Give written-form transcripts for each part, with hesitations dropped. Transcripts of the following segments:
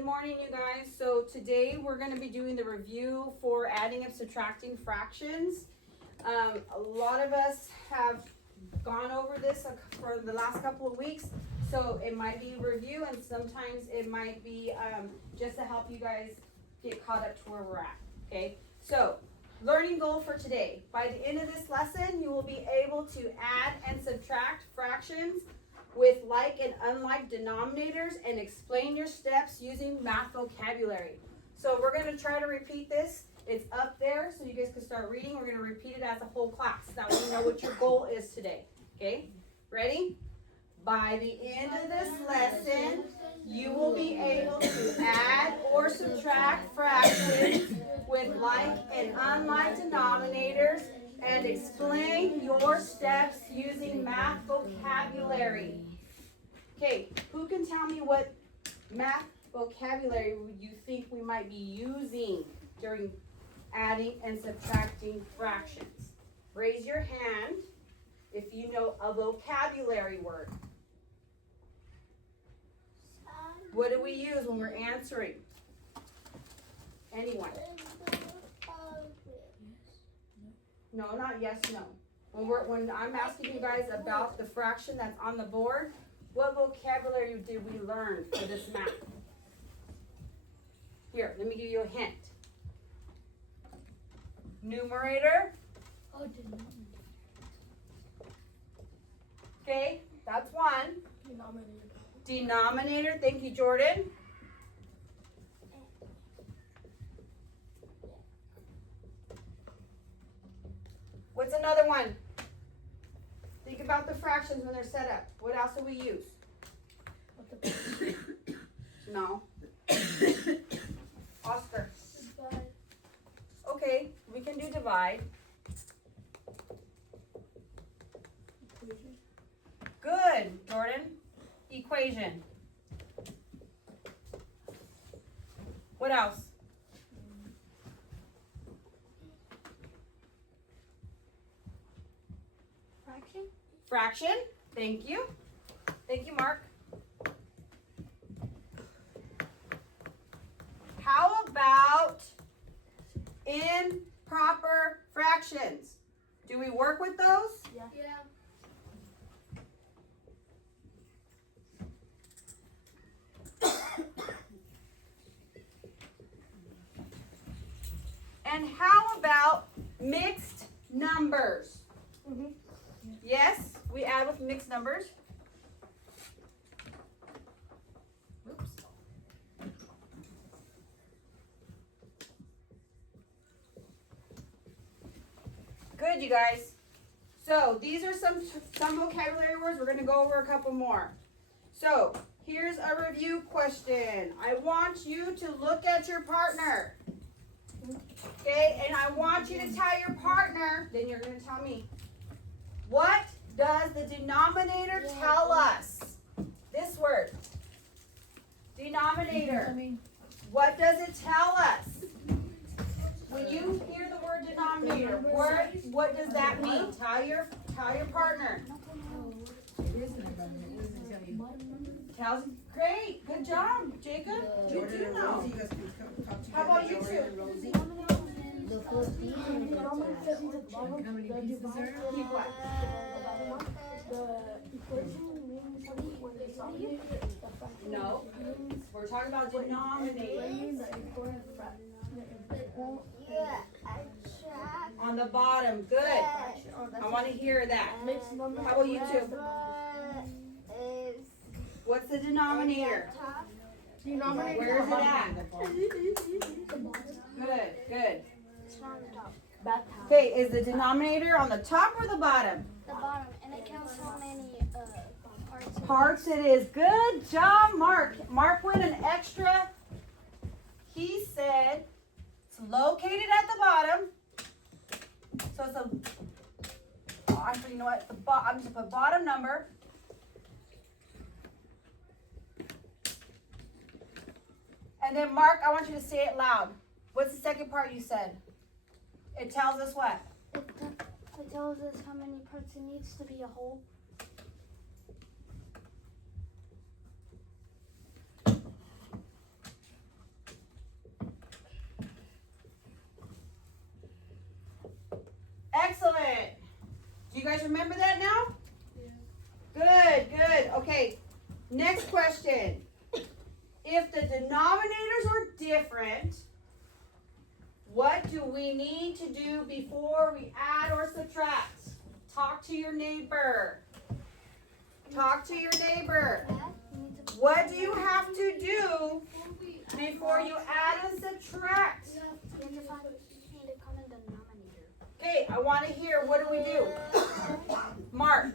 Good morning, you guys. So today we're going to be doing the review for adding and subtracting fractions. A lot of us have gone over this for the last couple of weeks, so it might be a review and sometimes it might be just to help you guys get caught up to where we're at, okay? So, learning goal for today. By the end of this lesson, you will be able to add and subtract fractions with like and unlike denominators and explain your steps using math vocabulary. So we're going to try to repeat this. It's up there so you guys can start reading. We're going to repeat it as a whole class. That way you know what your goal is today. Okay? Ready? By the end of this lesson, you will be able to add or subtract fractions with like and unlike denominators and explain your steps using math vocabulary. Okay, who can tell me what math vocabulary you think we might be using during adding and subtracting fractions? Raise your hand if you know a vocabulary word. What do we use when we're answering? Anyone? No, not yes, no. When I'm asking you guys about the fraction that's on the board, what vocabulary did we learn for this math? Here, let me give you a hint. Numerator. Oh, denominator. Okay, that's one. Denominator. Denominator, thank you, Jordan. What's another one? Think about the fractions when they're set up. What else do we use? No. Oscar. Divide. Okay, we can do divide. Equation. Good, Jordan. Equation. What else? Fraction. Fraction. Thank you. Thank you, Mark. How about improper fractions? Do we work with those? Yeah. And how about mixed numbers? Mm-hmm. Yes, we add with mixed numbers. Oops. Good, you guys. So these are some vocabulary words. We're going to go over a couple more. So here's a review question. I want you to look at your partner. Okay, and I want you to tell your partner, then you're going to tell me, what does the denominator tell us? This word. Denominator. What does it tell us? When you hear the word denominator, what does that mean? Tell your partner. Tells, great, good job, Jacob. You do know. How about you two? Keep what? No, we're talking about denominators. On the bottom, good. I want to hear that. How about you two? What's the denominator? Where is it at? Good, good. Okay, is the denominator on the top or the bottom? The bottom, and it counts how many parts. Parts it is. Good job, Mark. Mark went an extra. He said it's located at the bottom. So it's a, oh, actually, you know what? I'm just gonna put bottom number. And then Mark, I want you to say it loud. What's the second part you said? It tells us what? It tells us how many parts it needs to be a whole. you guys remember that now? Yeah. Good. Okay. Next question. If the denominators are different, what do we need to do before we add or subtract? Talk to your neighbor. Talk to your neighbor. What do you have to do before you add and subtract? You have to find a common denominator. Okay, I want to hear, what do we do? Mark.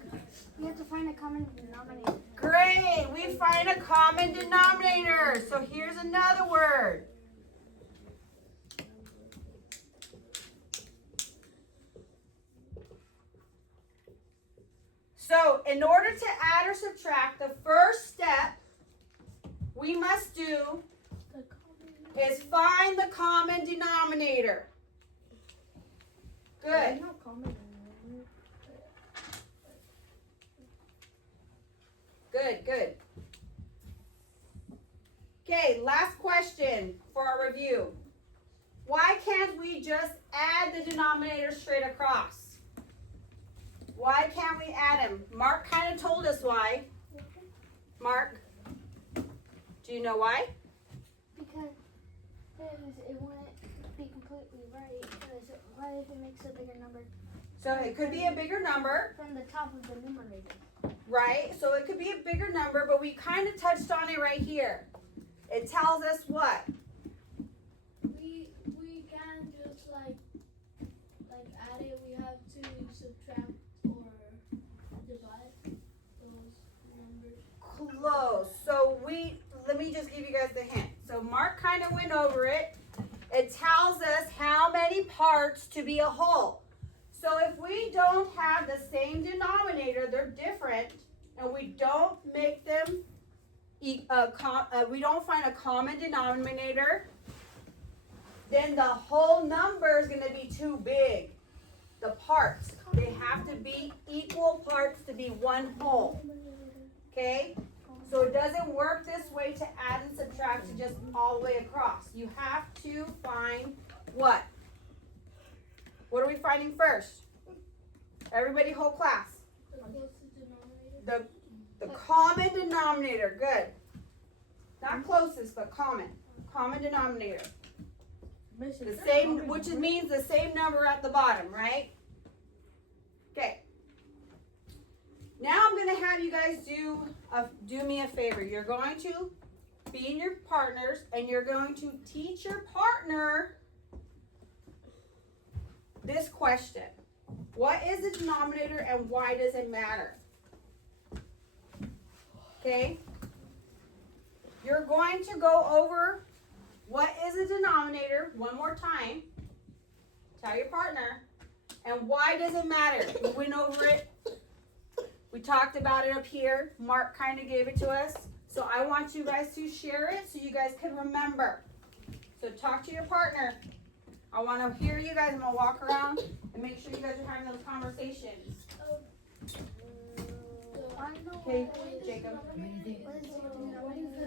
You have to find a common denominator. Great, we find a common denominator. So here's another word. So in order to add or subtract, the first step we must do is find the common denominator. Good. No common. Good. Okay, last question for our review. Why can't we just add the denominator straight across? Why can't we add them? Mark kind of told us why. Mark, do you know why? Because it wouldn't be completely right. Because what if it makes a bigger number So it could be a bigger number, from the top of the numerator? right? So it could be a bigger number, but we kind of touched on it right here. It tells us what? We can't just like add it. We have to subtract or divide those numbers. Close. So let me just give you guys the hint. So Mark kind of went over it. It tells us how many parts to be a whole. So if we don't have the same denominator, they're different, and we don't make them, we don't find a common denominator, then the whole number is going to be too big. The parts, they have to be equal parts to be one whole. Okay? So it doesn't work this way to add and subtract to just all the way across. You have to find what? What are we finding first? Everybody, whole class. The closest denominator. The common denominator. Good. Not closest, but common. Common denominator. The same, which means the same number at the bottom, right? Okay. Now I'm going to have you guys do me a favor. You're going to be in your partners, and you're going to teach your partner this question. What is the denominator and why does it matter? Okay? You're going to go over what is the denominator one more time. Tell your partner. And why does it matter? We went over it. We talked about it up here. Mark kind of gave it to us. So I want you guys to share it so you guys can remember. So talk to your partner. I want to hear you guys. I'm going to walk around and make sure you guys are having those conversations. Okay, Jacob. What is the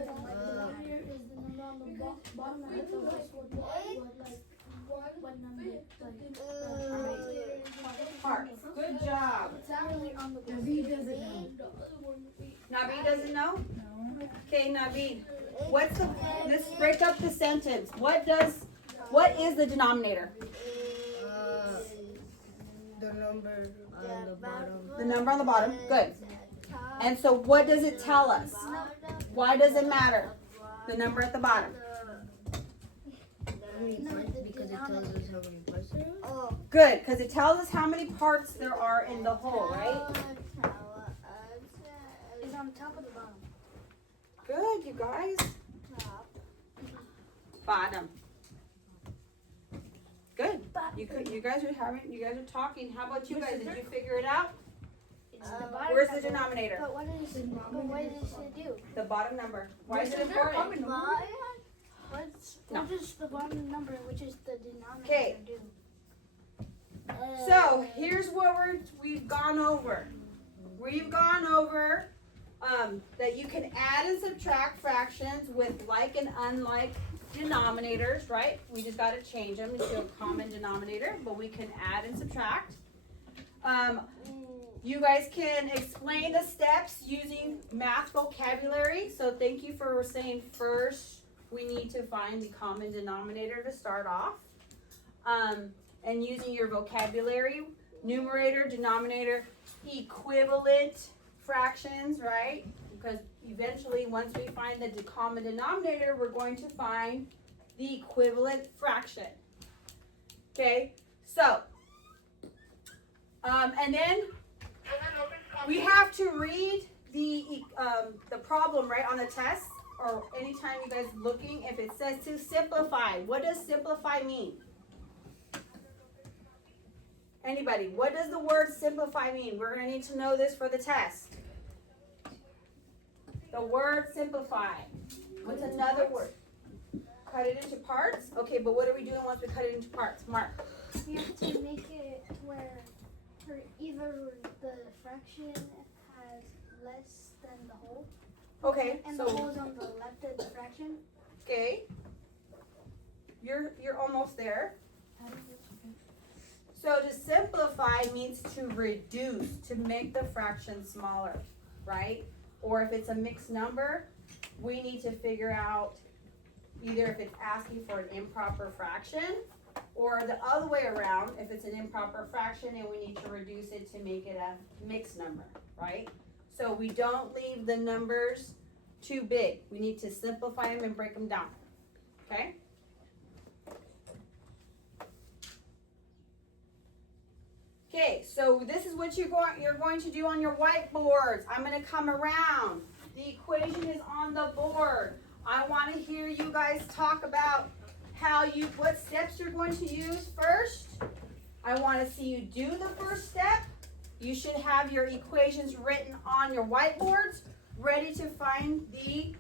denominator? Is the number on the bottom right of what number? Parts. Good job. It's actually on the Naveed doesn't know. Naveed doesn't know? Okay, Naveed. Let's break up the sentence. What is the denominator? The number on the bottom. The number on the bottom. Good. And so what does it tell us? Why does it matter? The number at the bottom. Because it tells us how many parts there are. Good, because it tells us how many parts there are in the whole, right? It's on top of the bottom. Good, you guys. Bottom. Good. You guys are talking. How about you guys? Did you figure it out? It's the bottom. Where's the denominator? But what does it do? The bottom number. Why is it important? What does the bottom number, which is the denominator, Okay. do? So here's what we've gone over. We've gone over that you can add and subtract fractions with like and unlike denominators, right? We just got to change them into a common denominator, but we can add and subtract. You guys can explain the steps using math vocabulary. So thank you for saying first we need to find the common denominator to start off. And using your vocabulary, numerator, denominator, equivalent fractions, right? Because eventually once we find the common denominator, we're going to find the equivalent fraction. Okay, so, and then we have to read the problem, right, on the test, or anytime you guys looking, if it says to simplify, what does simplify mean? Anybody, what does the word simplify mean? We're going to need to know this for the test. The word simplify. What's another word? Cut it into parts? Okay, but what are we doing once we cut it into parts? Mark. We have to make it where either the fraction has less than the whole. Okay, And so the whole is on the left of the fraction. okay. You're almost there. So to simplify means to reduce, to make the fraction smaller, right? Or if it's a mixed number, we need to figure out either if it's asking for an improper fraction, or the other way around, if it's an improper fraction and we need to reduce it to make it a mixed number, right? So we don't leave the numbers too big. We need to simplify them and break them down, okay? Okay, so this is what you're going to do on your whiteboards. I'm going to come around. The equation is on the board. I want to hear you guys talk about what steps you're going to use first. I want to see you do the first step. You should have your equations written on your whiteboards, ready to find the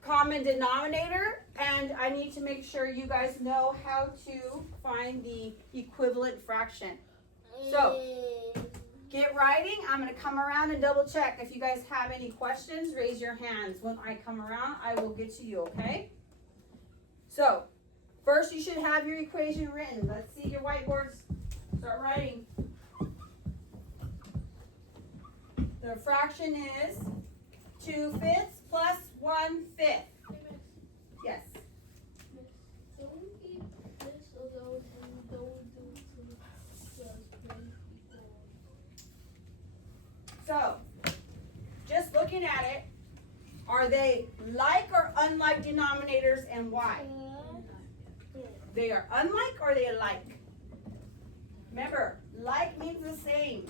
common denominator, and I need to make sure you guys know how to find the equivalent fraction. So, get writing. I'm going to come around and double check. If you guys have any questions, raise your hands. When I come around, I will get to you, okay? So, first you should have your equation written. Let's see your whiteboards. Start writing. The fraction is 2/5 plus 1/5. Yes. Don't eat this or those and don't do just break equal. So, just looking at it, are they like or unlike denominators and why? They are unlike or they alike? Remember, like means the same.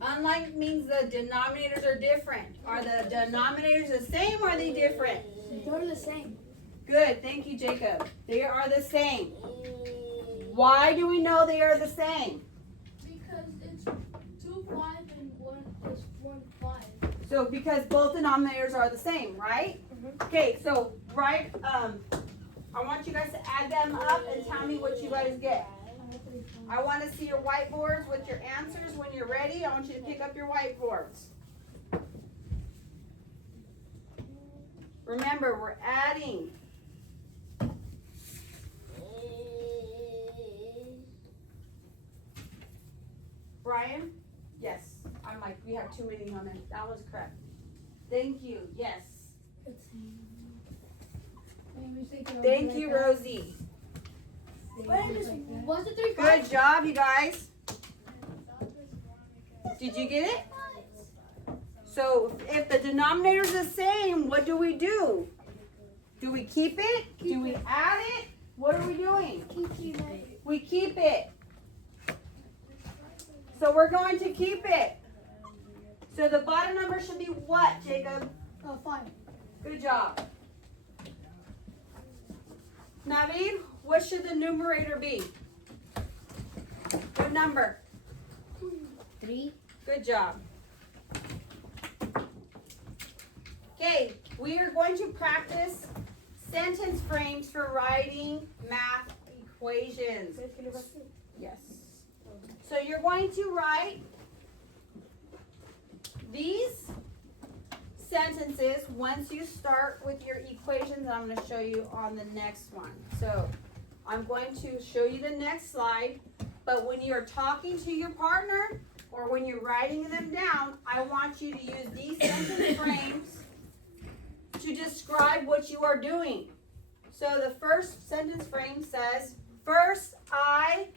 Unlike means the denominators are different. Are the denominators the same or are they different? They're the same. Good, thank you, Jacob. They are the same. Why do we know they are the same? Because it's 2 5 and 1 plus 1 5. So because both denominators are the same, right? Okay, so I want you guys to add them up and tell me what you guys get. I want to see your whiteboards with your answers. When you're ready, I want you to pick up your whiteboards. Remember, we're adding. Brian? Yes. I'm like, we have too many on there. That was correct. Thank you. Yes. Thank you, Rosie. Was it 3 5? Good job, you guys. Did you get it? So if the denominator is the same, what do we do? Do we keep it? Do we add it? What are we doing? We keep it. So we're going to keep it. So the bottom number should be what, Jacob? 5. Good job. Naveed, what should the numerator be? What number? 3. Good job. Okay, we are going to practice sentence frames for writing math equations. Yes. So you're going to write these sentences once you start with your equations. I'm going to show you on the next one. So I'm going to show you the next slide, but when you're talking to your partner or when you're writing them down, I want you to use these sentence frames to describe what you are doing. So the first sentence frame says, first I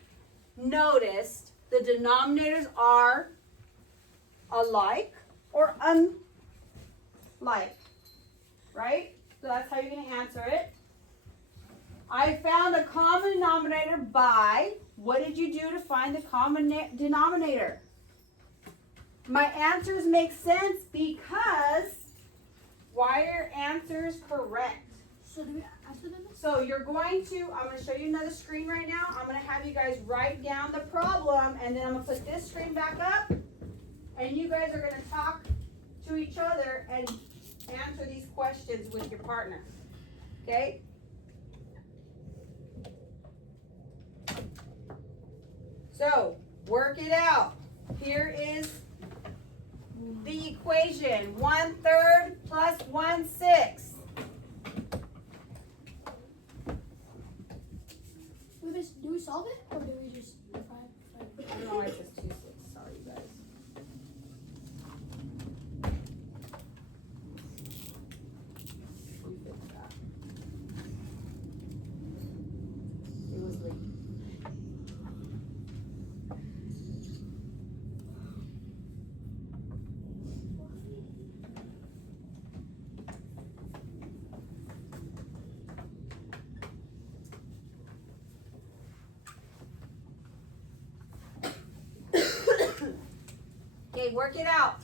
noticed the denominators are alike or unlike, right? So that's how you're going to answer it. I found a common denominator by, what did you do to find the common denominator? My answers make sense because, why are answers correct? So do we answer them? So you're going to, I'm going to show you another screen right now. I'm going to have you guys write down the problem, and then I'm going to put this screen back up, and you guys are going to talk to each other and answer these questions with your partner. Okay? So, work it out. Here is the equation. 1/3 plus 1/6. Do we solve it or do we just find I don't know why it says 2/6. Sorry, you guys. We fixed that. It was late. Okay, work it out.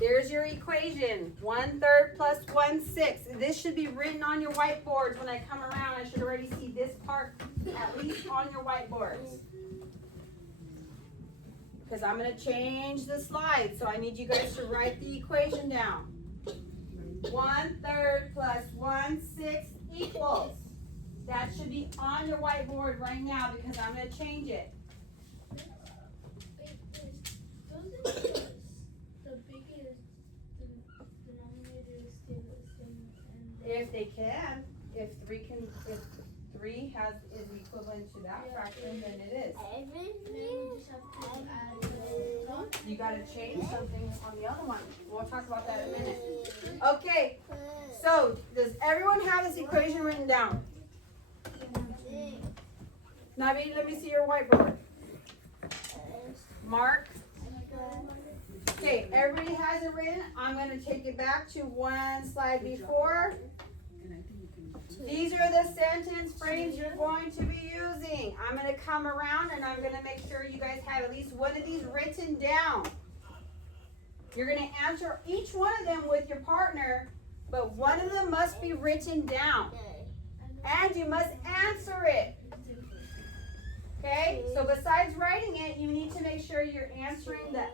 There's your equation. 1/3 plus 1/6. This should be written on your whiteboards. When I come around, I should already see this part at least on your whiteboards. Because I'm going to change the slide, so I need you guys to write the equation down. 1/3 plus 1/6 equals. That should be on your whiteboard right now because I'm going to change it. Doesn't the biggest denominator stay the same? If they can, if 3 is equivalent to that fraction, then it is. Then you just have to add the top. You gotta change something on the other one. We'll talk about that in a minute. Okay, so does everyone have this equation written down? Navi, let me see your whiteboard. Mark. Okay, everybody has it written. I'm gonna take it back to one slide before. These are the sentence frames you're going to be using. I'm going to come around and I'm going to make sure you guys have at least one of these written down. You're going to answer each one of them with your partner, but one of them must be written down. And you must answer it. Okay? So besides writing it, you need to make sure you're answering the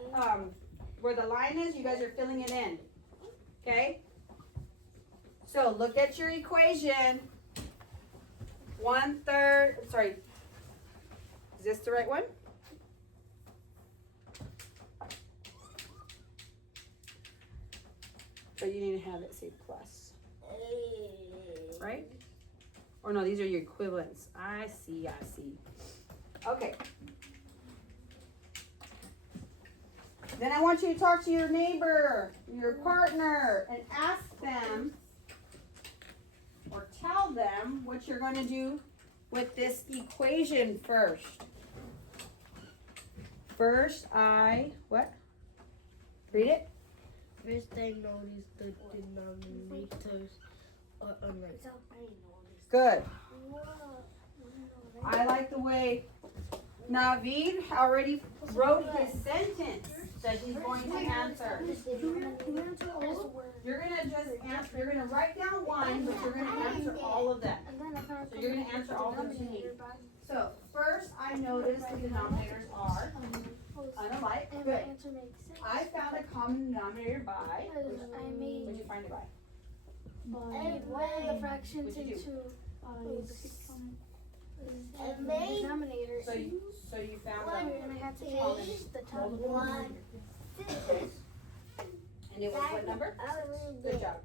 where the line is, you guys are filling it in. Okay? So look at your equation. 1/3, sorry. Is this the right one? So you need to have it say plus. Right? Or no, these are your equivalents. I see. Okay. Then I want you to talk to your neighbor, your partner, and ask them or tell them what you're going to do with this equation first. First, what? Read it. First, I noticed the denominators are unlike. Good. I like the way Naveed already wrote his sentence that he's going to answer. You're going to just answer, you're going to write down one, but you're going to answer all of them. So you're going to answer all of them to me. So, first I noticed the denominators are unlike. Good. I found a common denominator by, what did you find it by? The fractions What'd you into And denominator. So you found We're the, gonna have to change the top. and it was what number? Good job.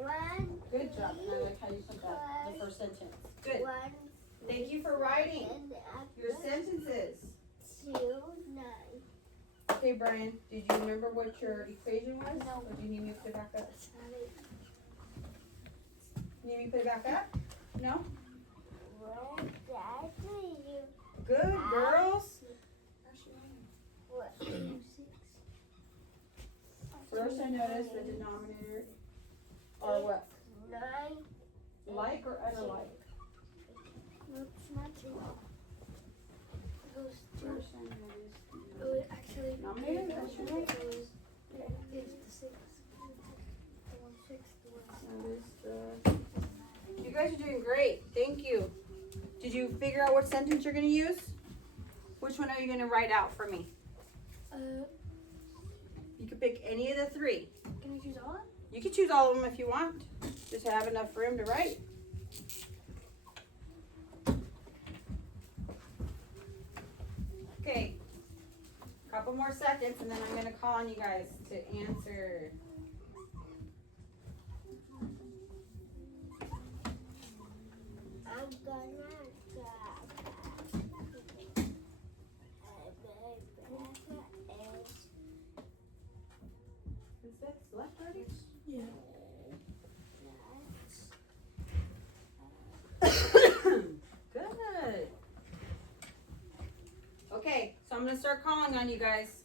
1 Good job. And I like how you put that, the first sentence. Good. 1 Thank you for writing your sentences. 2 9. Okay, Brian, did you remember what your equation was? No. Or do you need me to put it back up? That's not it. You need me to put it back up? No? What exactly you? Good, girls. What? 6. First, I noticed the denominator are what? 9. Like or unlike? Nope, it's not 2. It was 2. First, I noticed It was actually. denominator. That's your right. It was. It's the 6. The 1 6. The 1 Notice the. You guys are doing great. Thank you. Did you figure out what sentence you're going to use? Which one are you going to write out for me? You can pick any of the 3. Can you choose all? You can choose all of them if you want. Just have enough room to write. Okay. Couple more seconds and then I'm going to call on you guys to answer. I'm gonna Is that left already? Yeah. Good. Okay, so I'm going to start calling on you guys.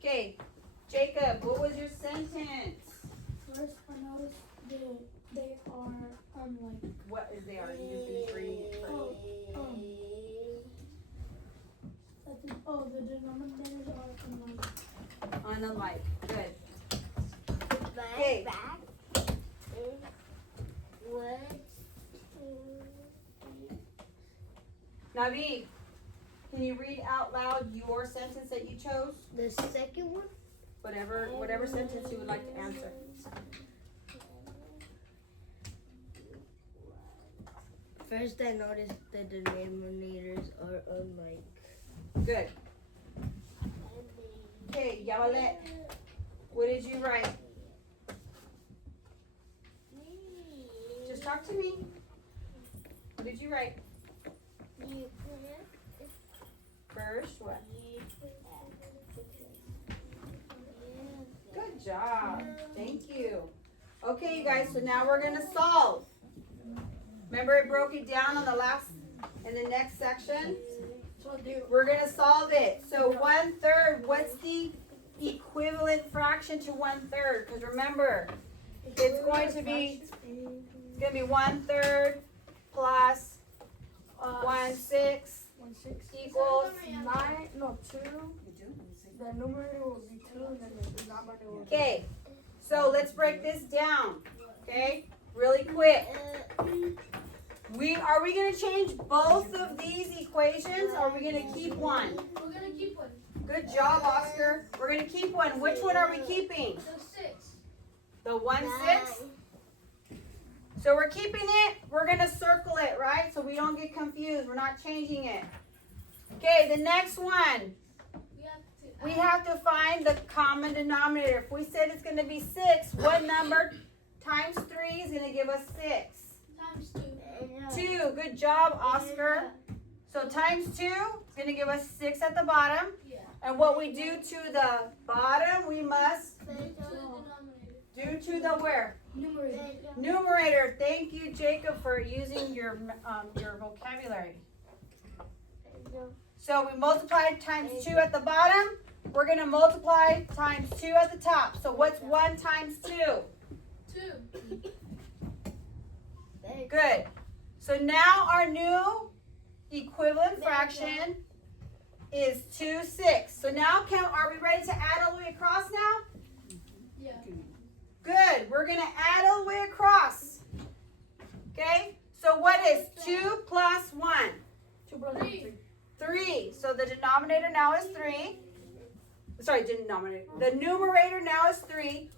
Okay, Jacob, what was your sentence? First, I noticed they are unlike. What is they are? You just finished reading it for me. The denominators are unlike. Unlike. Good. Okay. Naveed, can you read out loud your sentence that you chose? The second one? Whatever sentence you would like to answer. First, I noticed the denominators are unlike. Good. Okay, Yamalet, what did you write? Just talk to me. What did you write? First, what? Good job. Thank you. Okay, you guys, so now we're going to solve. Remember I broke it down on the last, in the next section? We're going to solve it. So 1/3, what's the equivalent fraction to 1/3? Because remember, it's going to be 1/3 plus 1/6 equals 9, no, 2. The numerator will be 2, and then the denominator will be. Okay, so let's break this down, okay, really quick. Are we going to change both of these equations, or are we going to keep one? We're gonna keep one. Good job, Oscar. We're going to keep one. Which one are we keeping? The 6. The 1/6? So we're keeping it. We're going to circle it, right? So we don't get confused. We're not changing it. Okay, the next one. We have to find the common denominator. If we said it's going to be 6, what number times 3 is going to give us 6? Times 2. 2. Good job, Oscar. So times 2 is going to give us 6 at the bottom. Yeah. And what we do to the bottom, we must To the denominator. do to the where? Numerator. Numerator. Thank you, Jacob, for using your vocabulary. So we multiplied times 2 at the bottom. We're going to multiply times 2 at the top. So what's 1 times 2? 2. Good. So now our new equivalent fraction is 2/6. So now are we ready to add all the way across now? Yeah. Good. We're going to add all the way across. Okay? So what is 2 plus 1? 2 plus 3. 3. So the denominator now is 3. Sorry, denominator. The numerator now is 3.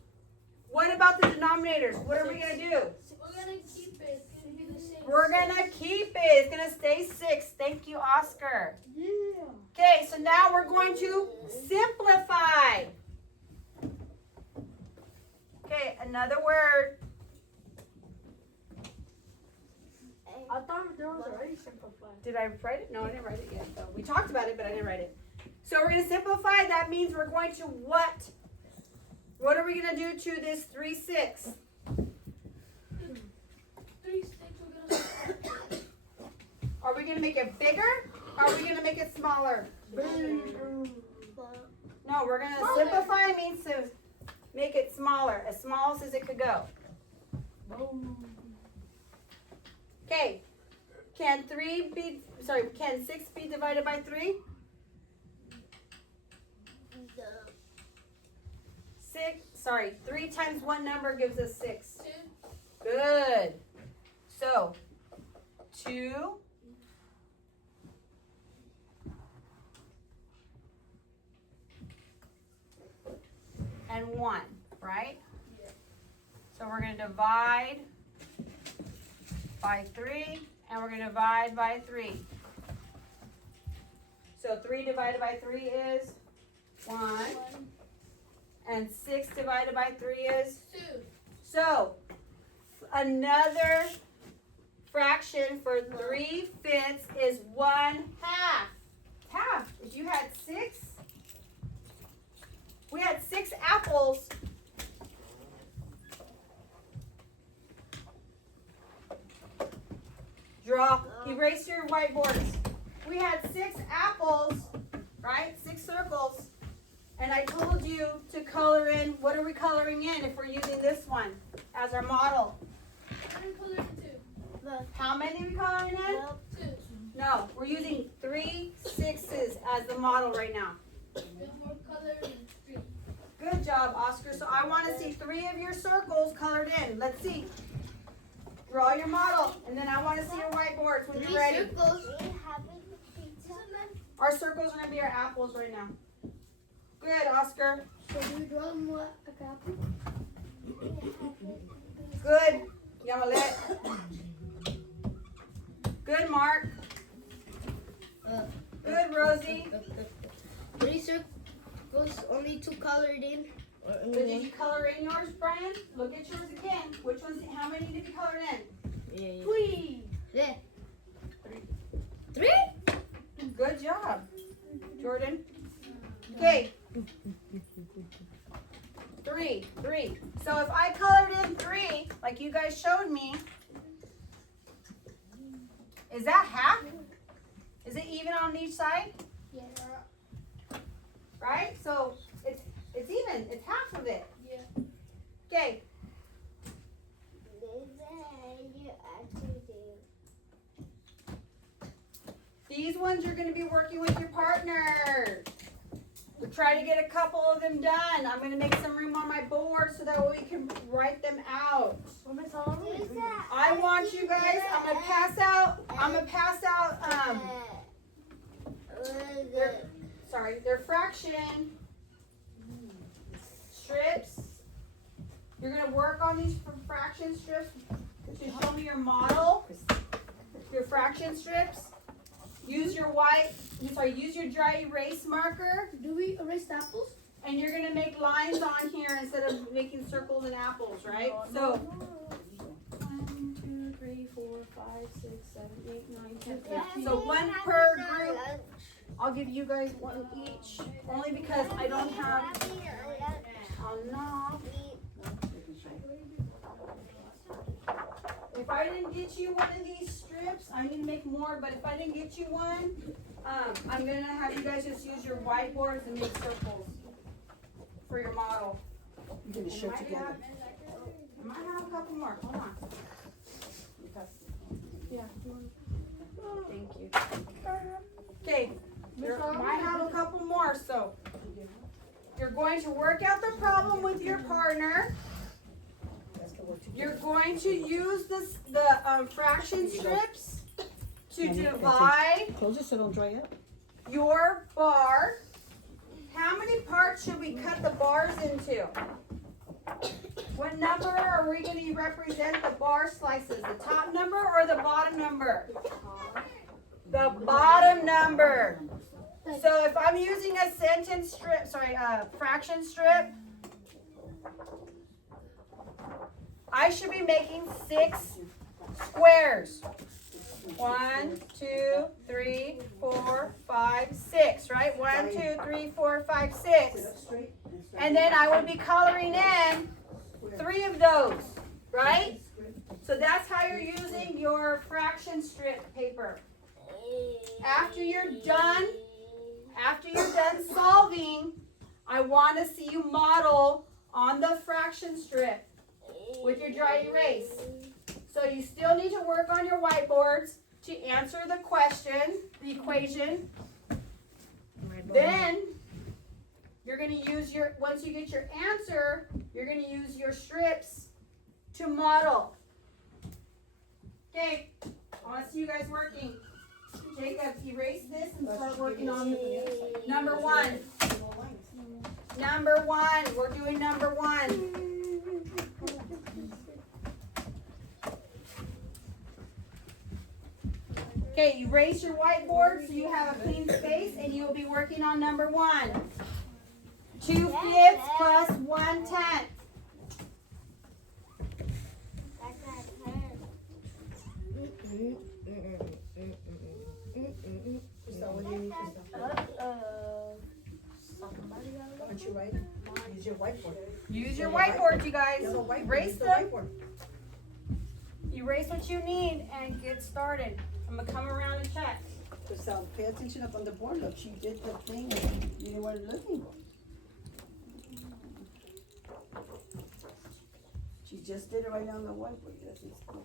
What about the denominators? What are we going to do? We're gonna keep it. It's gonna be the same. We're going to keep it. It's going to stay 6. Thank you, Oscar. Yeah. Okay, so now we're going to simplify. Okay, another word. I thought there was already simplified. Did I write it? No, I didn't write it yet. So we talked about it, but I didn't write it. So we're going to simplify. That means we're going to what? What are we going to do to this 3, 6? 3, 6, we're gonna Are we going to make it bigger? Or are we going to make it smaller? No, we're going to Smaller. simplify means to make it smaller, as small as it could go. Okay. Can 6 be divided by 3? 3 times one number gives us 6. 2. Good. So, 2 and 1, right? Yeah. So we're going to divide by 3, and we're going to divide by 3. So 3 divided by 3 is 1, 1, and 6 divided by 3 is 2. so, another fraction for 3/5 is 1/2. Half. If you had 6, we had 6 apples. Draw. Erase your whiteboards. We had 6 apples, right? 6 circles. And I told you to color in, what are we coloring in if we're using this one as our model? I'm coloring 2. How many are we coloring in? 2. No, we're using 3 6s as the model right now. Then we're coloring 3. Good job, Oscar. So I want to see 3 of your circles colored in. Let's see. Draw your model, and then I want to see your whiteboards when you're ready. circles. Our circles are going to be our apples right now. Good, Oscar. So do we draw them like a apple? Good, Yamalet. Good, Mark. Good, Rosie. 3 circles, only 2 colored in. Did you color in yours, Brian? Look at yours again. Which ones? How many did you color in? Yeah. 3. Yeah. 3? Good job, Jordan. Okay. 3. So if I colored in 3, like you guys showed me, is that half? Is it even on each side? Yes. Right? So it's even. It's half of it. Yeah. Okay. These ones you're going to be working with your partner. We'll try to get a couple of them done. I'm going to make some room on my board so that way we can write them out. I want you guys, I'm going to pass out, their fraction strips. You're going to work on these fraction strips to show me your model, your fraction strips. Use your use your dry erase marker, Do we erase the apples? and you're going to make lines on here instead of making circles and apples, right? So 1, 2, 3, 4, 5, 6, 7, 8, 9, 10, 15. So 1 per group. I'll give you guys 1 each, only because I don't have enough. If I didn't get you one of these strips, I need to make more, but if I didn't get you one, I'm going to have you guys just use your whiteboards and make circles for your model. You're gonna show together. I might have a couple more. Hold on. Yeah. Thank you. Okay, might have a couple more, so you're going to work out the problem with your partner. You're going to use the fraction strips to divide Close it so it don't dry up. your bar. How many parts should we cut the bars into? What number are we going to represent the bar slices? The top number or the bottom number? The bottom number. So if I'm using a sentence strip, fraction strip, I should be making 6 squares. 1, 2, 3, 4, 5, 6, right? 1, 2, 3, 4, 5, 6. Sit up straight and start And then I would be coloring in 3 of those, right? So that's how you're using your fraction strip paper. After you're done solving, I want to see you model on the fraction strip with your dry erase. So you still need to work on your whiteboards to answer the question, the equation. Then you're going to use your, once you get your answer, you're going to use your strips to model. Okay, I want to see you guys working. Jacob, erase this and start working on number 1. Number 1, we're doing number 1. Okay, erase your whiteboard so you have a clean space and you'll be working on number 1. 2/5 plus 1/10. Aren't you right? Use your whiteboard. Use your whiteboard, you guys. Use the whiteboard. Erase Use the them. whiteboard. Erase what you need and get started. I'm gonna come around and check. Just pay attention up on the board. Look, she did the thing and you didn't want to looking. She just did it right now on the whiteboard. Yes, it's okay.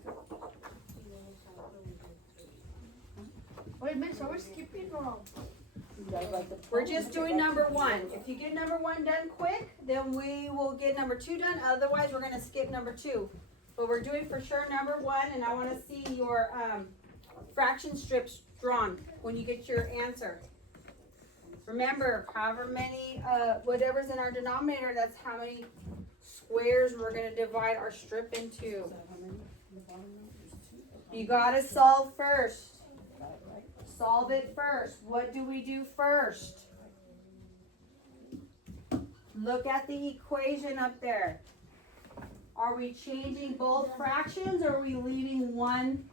Wait, miss, are we skipping or? You gotta write the We're problem. just doing number 1. If you get number 1 done quick, then we will get number 2 done. Otherwise, we're gonna skip number 2. But we're doing for sure number 1, and I want to see your fraction strips drawn when you get your answer. Remember, however many, whatever's in our denominator, that's how many squares we're gonna divide our strip into. So how many? The bottom one is 2. You gotta solve first. Solve it first. What do we do first? Look at the equation up there. Are we changing both fractions or are we leaving one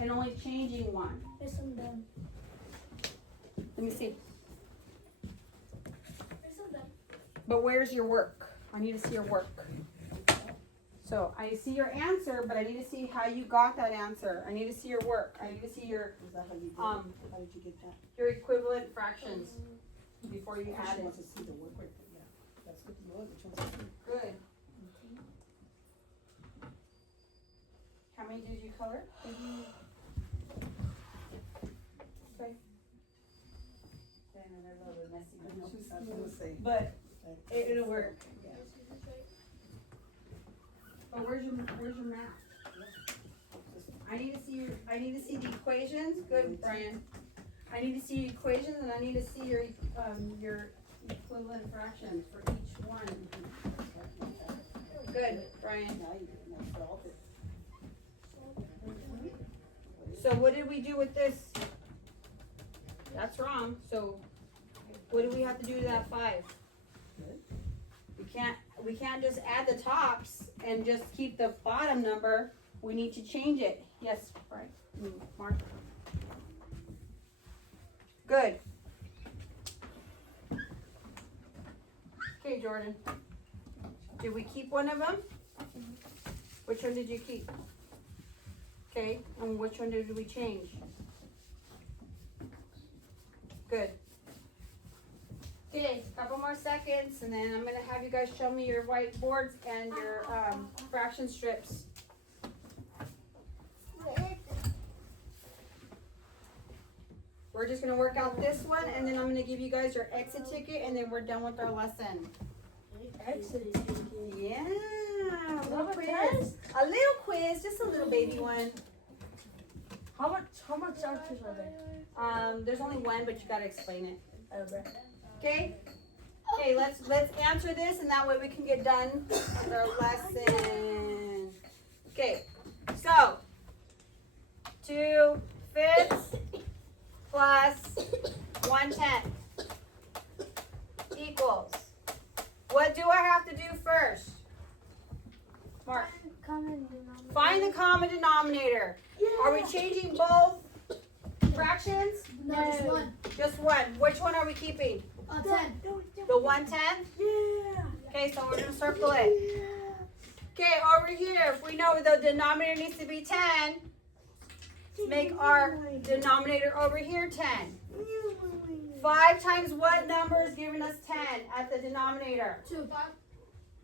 and only changing one? Yes, I'm done. Let me see. Yes, I'm done. But where's your work? I need to see your work. So I see your answer, but I need to see how you got that answer. I need to see your work. I need to see your Is that how you did it? How did you get that? your equivalent fractions before you She add it. wants to see the work right there. Yeah. That's good to know. Which one's the two? Good. How many did you color? Okay. Then they're a little bit messy, I know, I was gonna say. but it'll work. Yes, this is right. But where's your math? I need to see the equations. Good, Brian. I need to see equations and I need to see your equivalent fractions for each one. Good, Brian. Now you now solve it. So what did we do with this? That's wrong. So what do we have to do to that 5? We can't just add the tops and just keep the bottom number. We need to change it. Yes, right. Mark. Good. Okay, Jordan. Did we keep one of them? Which one did you keep? Okay, and which one did we change? Good. Okay, a couple more seconds, and then I'm gonna have you guys show me your whiteboards and your fraction strips. We're just gonna work out this one, and then I'm gonna give you guys your exit ticket, and then we're done with our lesson. Exit. Yeah, a little Have a quiz. test? A little quiz, just a little baby one. How much answers are there? There's only one, but you gotta explain it. Okay. Okay? Okay, let's answer this, and that way we can get done with our lesson. Okay, so 2/5 plus 1/10 equals. What do I have to do first? Mark. common denominator. Find the common denominator. Are we changing both fractions? No, just one. Just one. Which one are we keeping? 10. The 1/10? Yeah. Okay, so we're gonna circle it. Okay, over here, if we know the denominator needs to be 10, let's make our denominator over here 10. 5 times what number is giving us 10 at the denominator? 2.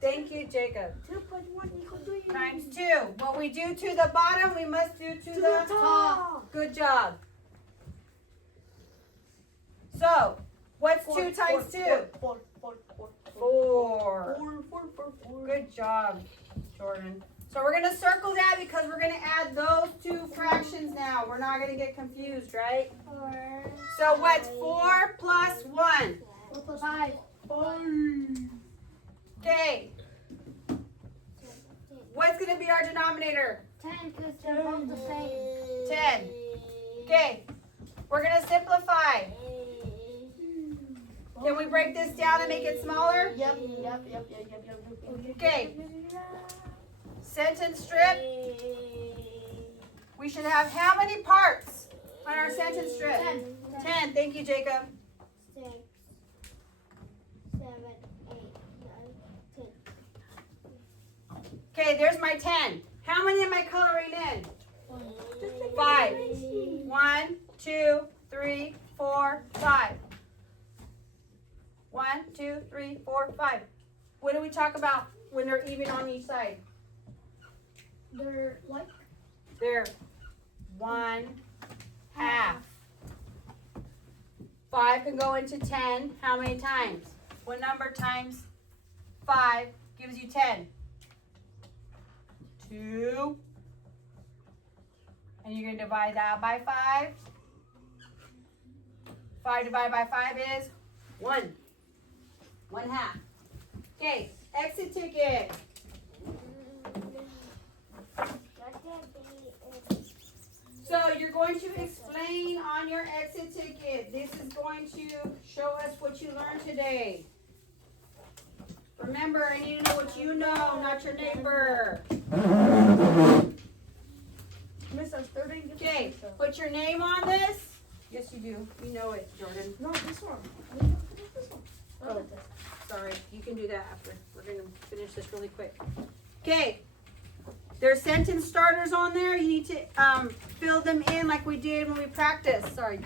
Thank you, Jacob. 2.1 equals 3. Times 2. What we do to the bottom, we must do to the top. Good job. So, what's 2 times 2? 4. Good job, Jordan. So we're going to circle that because we're going to add those two fractions now. We're not going to get confused, right? 4. So what's 4 plus 1? 4 plus 5. Okay. What's going to be our denominator? 10 because they're both the same. 10. Okay. We're going to simplify. Can we break this down and make it smaller? Yep. Okay. Sentence strip. We should have how many parts on our sentence strip? 10. Thank you, Jacob. 6, 7, 8, 9, 10. Okay, there's my 10. How many am I coloring in? 5. 1, 2, 3, 4, 5. 1, 2, 3, 4, 5. What do we talk about when they're even on each side? They're like They're 1/2. 5 can go into 10 how many times? What number times 5 gives you 10? 2. And you're going to divide that by 5. 5 divided by 5 is 1. 1/2. Okay, exit ticket. So you're going to explain on your exit ticket. This is going to show us what you learned today. Remember, I need to know what you know, not your neighbor. Okay, put your name on this. Yes, you do. You know it, Jordan. no, this one. Oh, sorry. You can do that after. We're going to finish this really quick. Okay. There's sentence starters on there. You need to fill them in like we did when we practiced. Sorry.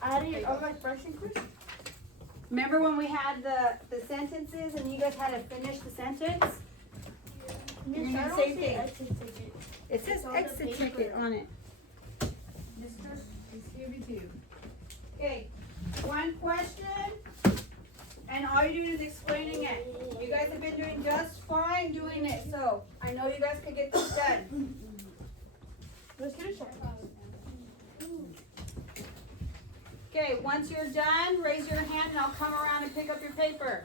I had it on my freshman quiz. Remember when we had the sentences and you guys had to finish the sentence? You're gonna do the same thing. It says exit ticket on it. Okay. One question. And all you do is explaining it. You guys have been doing just fine doing it. So I know you guys can get this done. Let's get a shot. Okay, once you're done, raise your hand and I'll come around and pick up your paper.